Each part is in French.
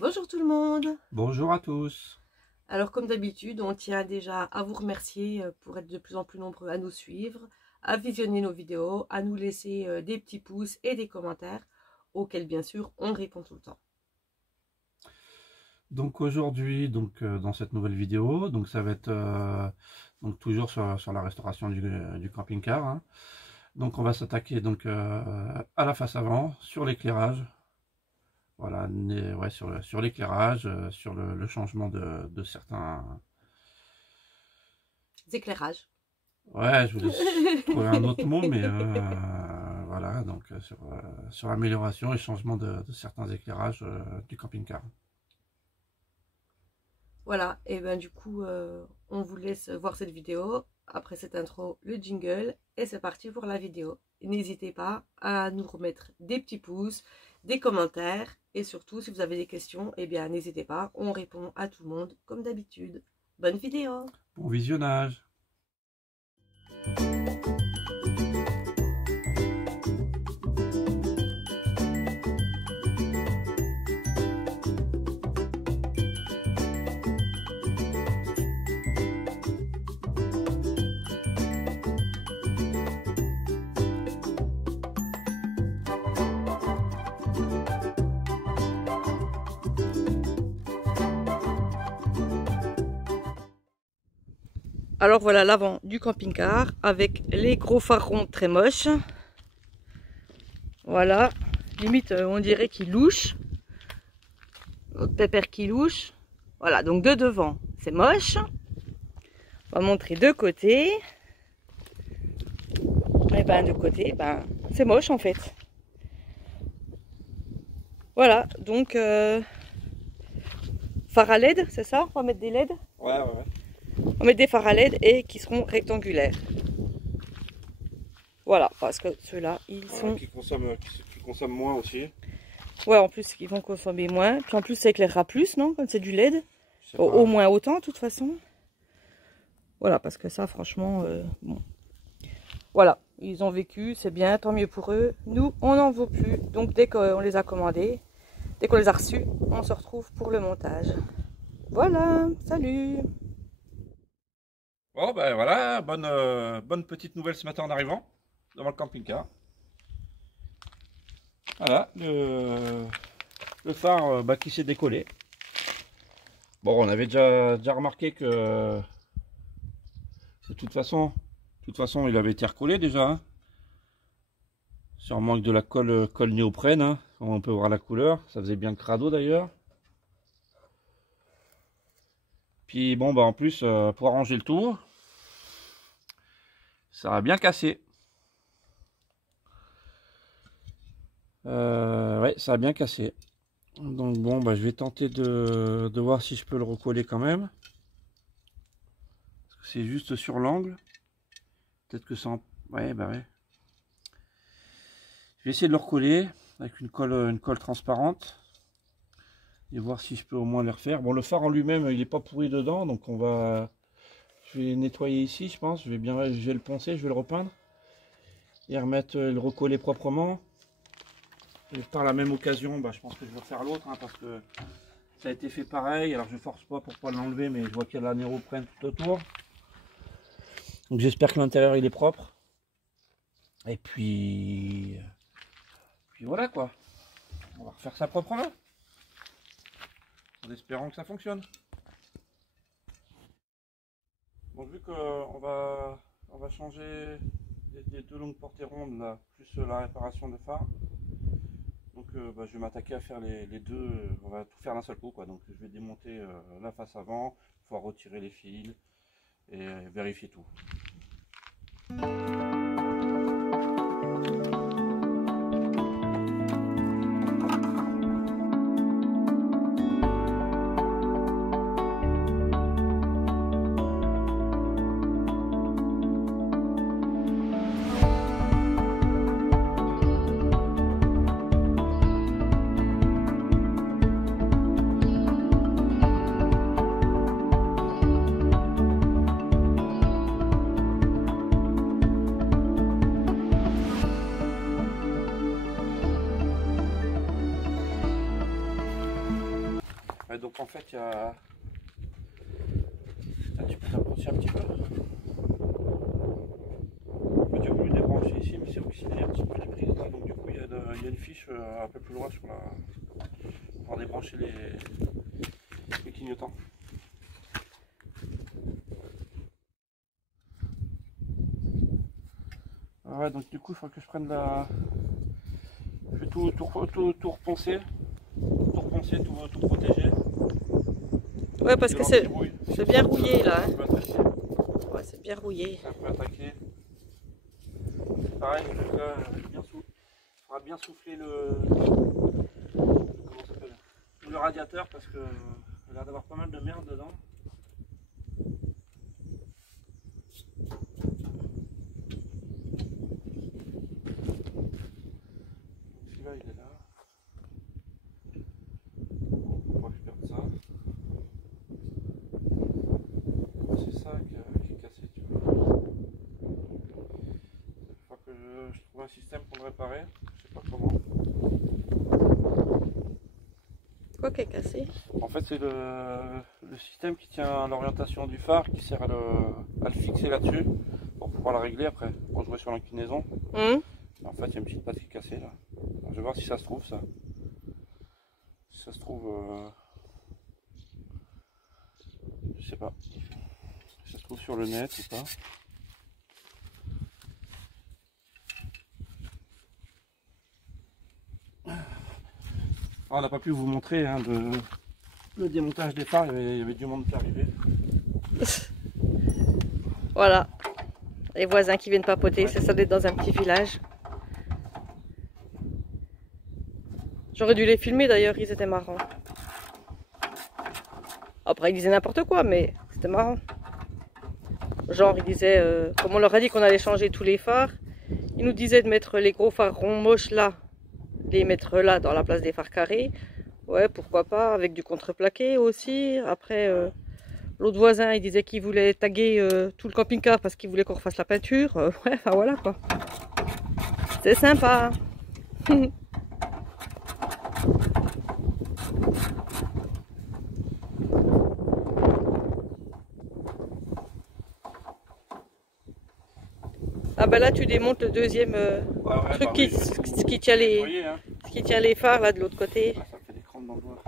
Bonjour tout le monde. Bonjour à tous. Alors comme d'habitude, on tient déjà à vous remercier pour être de plus en plus nombreux à nous suivre, à visionner nos vidéos, à nous laisser des petits pouces et des commentaires, auxquels bien sûr on répond tout le temps. Donc aujourd'hui, dans cette nouvelle vidéo, donc ça va être donc toujours sur la restauration du camping-car, hein. Donc on va s'attaquer donc à la face avant, sur l'éclairage. Voilà, ouais, sur l'éclairage, sur le changement de certains. Éclairages. Ouais, je voulais trouver un autre mot, mais voilà, donc sur l'amélioration et changement de certains éclairages du camping-car. Voilà, et ben du coup, on vous laisse voir cette vidéo. Après cette intro, le jingle, et c'est parti pour la vidéo. N'hésitez pas à nous remettre des petits pouces, des commentaires, et surtout, si vous avez des questions, eh bien n'hésitez pas, on répond à tout le monde comme d'habitude. Bonne vidéo! Bon visionnage! Alors voilà l'avant du camping-car avec les gros phares ronds très moches. Voilà, limite on dirait qu'il louche. Notre pépère qui louche. Voilà, donc de devant c'est moche. On va montrer de côté. Et ben de côté, ben c'est moche en fait. Voilà, donc phare à LED, c'est ça? On va mettre des LED? Ouais. On va mettre des phares à LED et qui seront rectangulaires. Voilà, parce que ceux-là, ils sont... Qui consomment moins aussi. Ouais, en plus, ils vont consommer moins. Puis en plus, ça éclairera plus, non? Comme c'est du LED. Au moins autant, de toute façon. Voilà, parce que ça, franchement, bon. Voilà, ils ont vécu, c'est bien, tant mieux pour eux. Nous, on n'en vaut plus. Donc, dès qu'on les a commandés, dès qu'on les a reçus, on se retrouve pour le montage. Voilà, salut! Bon ben voilà, bonne petite nouvelle ce matin en arrivant devant le camping-car. Voilà, le phare qui s'est décollé. Bon, on avait déjà remarqué que de toute façon il avait été recollé déjà, hein. Sûrement avec de la colle néoprène, hein. On peut voir la couleur, ça faisait bien crado d'ailleurs. Puis bon, en plus, pour arranger le tout, ça a bien cassé. Ouais, ça a bien cassé. Donc bon, je vais tenter de voir si je peux le recoller quand même. C'est juste sur l'angle. Peut-être que ça en... Ouais, ouais. Je vais essayer de le recoller avec une colle transparente. Et voir si je peux au moins le refaire. Bon, le phare en lui-même, il n'est pas pourri dedans, donc je vais nettoyer ici, je pense. Je vais le poncer, je vais le repeindre et le recoller proprement. Et par la même occasion, je pense que je vais refaire l'autre, hein, parce que ça a été fait pareil. Alors je force pas pour pas l'enlever, mais je vois qu'il y a la néoprène tout autour. Donc j'espère que l'intérieur il est propre. Et puis voilà quoi. On va refaire ça proprement. En espérant que ça fonctionne. Bon, vu qu'on va changer les deux longues portées rondes là, plus la réparation de phare. Donc je vais m'attaquer à faire les deux, on va tout faire d'un seul coup quoi. Donc je vais démonter la face avant, pouvoir retirer les fils et vérifier tout. donc en fait il y a... Là, tu peux t'approcher un petit peu. J'ai voulu débrancher ici, mais c'est auxilié un petit peu les prises là, donc du coup il y a une fiche un peu plus loin sur la... pour débrancher les clignotants. Ouais, donc du coup il faut que je prenne la... Je vais tout reponcer, tout protéger. Ouais, parce que c'est bien rouillé là. Hein. Ouais, c'est bien rouillé. Un peu attaqué. Pareil, il faudra bien souffler le radiateur parce que il a l'air d'avoir pas mal de merde dedans. Celui-là il est là. On va perdre ça. C'est ça qui est cassé, tu vois. Il faut que je trouve un système pour le réparer. Je sais pas comment. Quoi qui est cassé? En fait, c'est le système qui tient l'orientation du phare qui sert à le fixer là-dessus pour pouvoir la régler après, pour jouer sur l'inclinaison. En fait, il y a une petite patte qui est cassée là. Alors, je vais voir si ça se trouve ça. Si ça se trouve, je sais pas. Si ça se trouve sur le net ou pas. Alors, on n'a pas pu vous montrer hein, le démontage des phares, il y avait du monde qui arrivait. Voilà, les voisins qui viennent papoter, c'est ça d'être dans un petit village. J'aurais dû les filmer d'ailleurs, ils étaient marrants. Après ils disaient n'importe quoi, mais c'était marrant. Genre ils disaient, comme on leur a dit qu'on allait changer tous les phares, ils nous disaient de mettre les gros phares ronds moches là, les mettre là dans la place des phares carrés. Ouais, pourquoi pas, avec du contreplaqué aussi. Après, l'autre voisin, il disait qu'il voulait taguer tout le camping-car parce qu'il voulait qu'on refasse la peinture. Ouais, enfin voilà quoi. C'est sympa. Ah bah là, tu démontes le deuxième truc qui tient les phares là de l'autre côté. Ah, ça fait des crampes dans le doigt.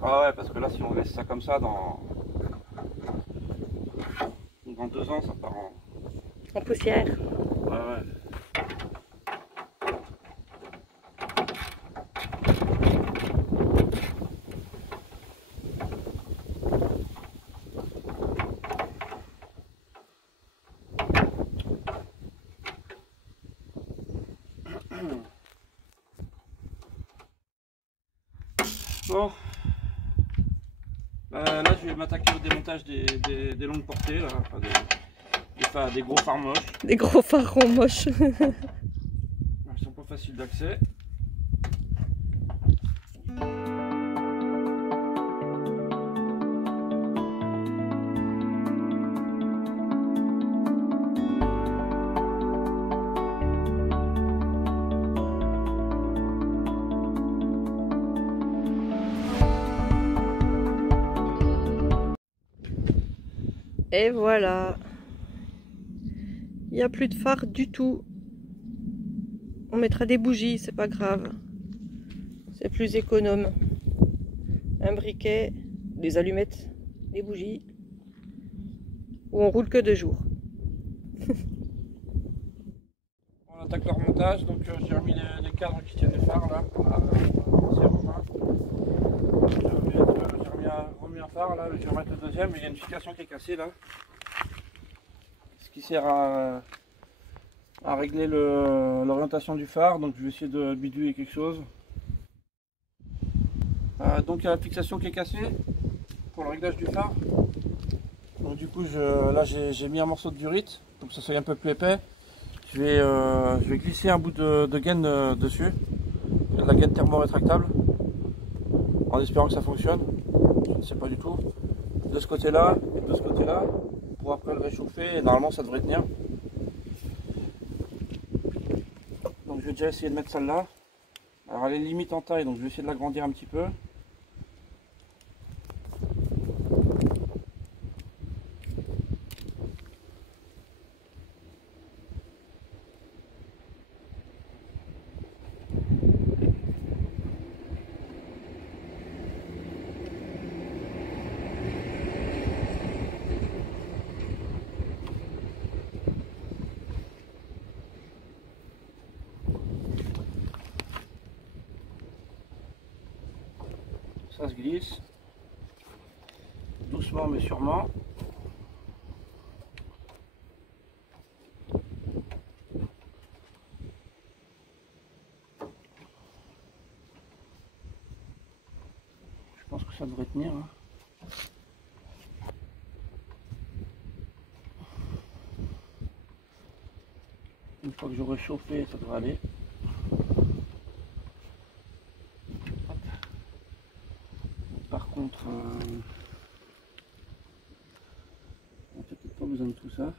Ah ouais, parce que là, si on laisse ça comme ça, dans 2 ans, ça part En poussière. Ouais, ouais. Bon, là je vais m'attaquer au démontage des longues portées, là. Enfin, des gros phares moches. Des gros phares ronds moches. Ils sont pas faciles d'accès. Et voilà. Il n'y a plus de phare du tout. On mettra des bougies, c'est pas grave. C'est plus économe. Un briquet, des allumettes, des bougies. Ou on roule que 2 jours. On attaque le remontage, donc j'ai remis les cadres qui tiennent les phares là. J'ai remis un phare là, je vais remettre le deuxième, mais il y a une fixation qui est cassée là. Ce qui sert à régler l'orientation du phare, donc je vais essayer de bidouiller quelque chose. Donc il y a la fixation qui est cassée pour le réglage du phare. Donc du coup là j'ai mis un morceau de durite pour que ça soit un peu plus épais. Je vais glisser un bout de gaine dessus, de la gaine thermo-rétractable, en espérant que ça fonctionne. Je ne sais pas du tout. De ce côté-là et de ce côté-là, pour après le réchauffer. chauffé et normalement ça devrait tenir. Donc je vais déjà essayer de mettre celle-là. Alors elle est limite en taille, donc je vais essayer de l'agrandir un petit peu. Ça se glisse, doucement mais sûrement. Je pense que ça devrait tenir. Hein. Une fois que j'aurai chauffé, ça devrait aller. Par contre, on n'a peut-être pas besoin de tout ça.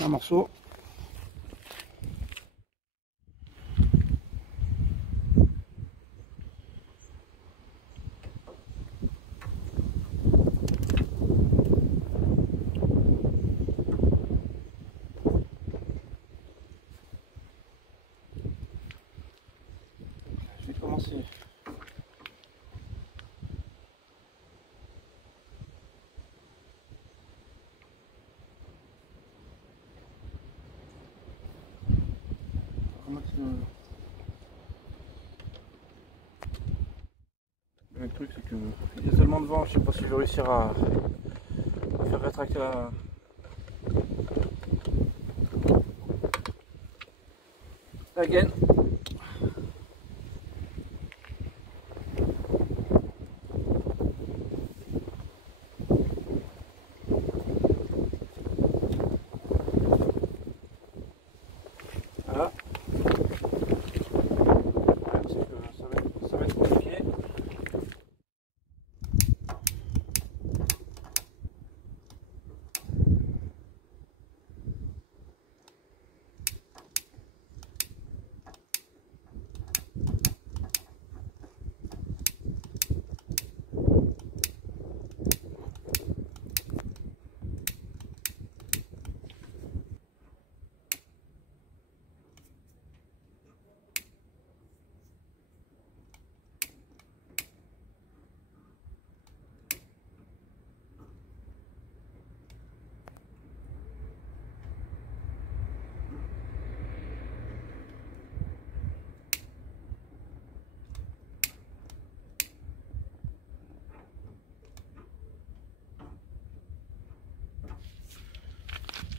Un morceau. Je vais commencer. Le truc c'est que il y a tellement de vent, je sais pas si je vais réussir à faire rétracter la gaine. Voilà. C'est que ça va être compliqué.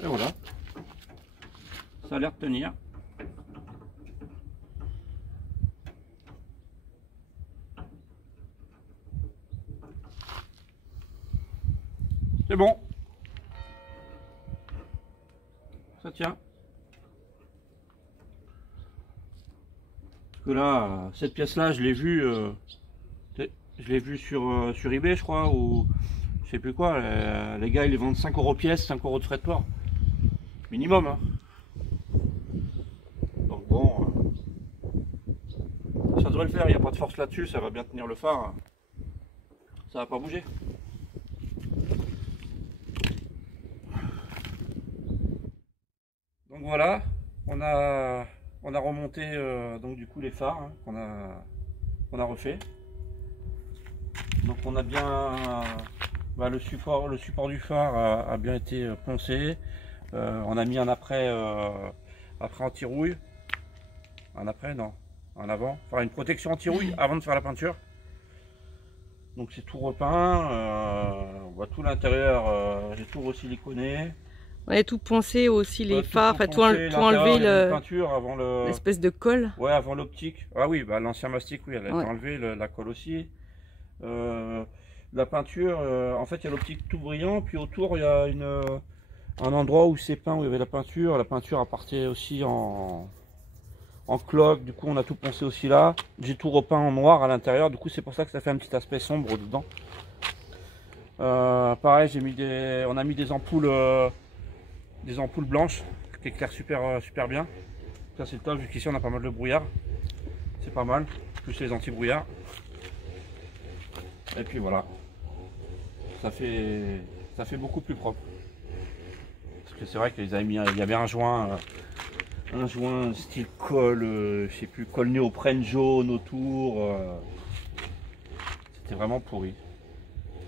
Et voilà, ça a l'air de tenir. C'est bon, ça tient. Parce que là, cette pièce-là, je l'ai vue sur eBay, je crois, ou je sais plus quoi. Les gars, ils les vendent 5 € pièce, 5 € de frais de port. Minimum, hein. Donc bon, ça devrait le faire, il n'y a pas de force là-dessus, ça va bien tenir le phare. Ça va pas bouger. Donc voilà, on a remonté donc du coup les phares hein, qu'on a refait. Donc on a bien le support du phare a bien été poncé. On a mis un après anti-rouille. Un après non, un avant. Enfin une protection anti-rouille avant de faire la peinture. Donc c'est tout repeint. On voit tout l'intérieur, j'ai tout resiliconé. On a tout poncé aussi les phares, tout enlevé l'espèce de colle. Ouais, avant l'optique. Ah oui, bah, l'ancien mastic, oui, elle a été enlevée, la colle aussi. La peinture, en fait, il y a l'optique tout brillant, puis autour, il y a un endroit où c'est peint, où il y avait la peinture. La peinture appartait aussi en en cloque. Du coup, on a tout poncé aussi là. J'ai tout repeint en noir à l'intérieur. Du coup, c'est pour ça que ça fait un petit aspect sombre dedans. Pareil, on a mis des ampoules blanches qui éclairent super bien. Ça c'est top, vu qu'ici on a pas mal de brouillard. C'est pas mal, plus les anti-brouillards. Et puis voilà, ça fait beaucoup plus propre. Parce que c'est vrai qu'ils avaient mis, il y avait un joint style colle, je sais plus, colle néoprène jaune autour. C'était vraiment pourri.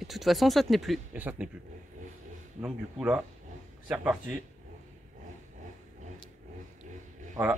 Et de toute façon, ça tenait plus. Et ça tenait plus. Donc du coup là, c'est reparti. Voilà.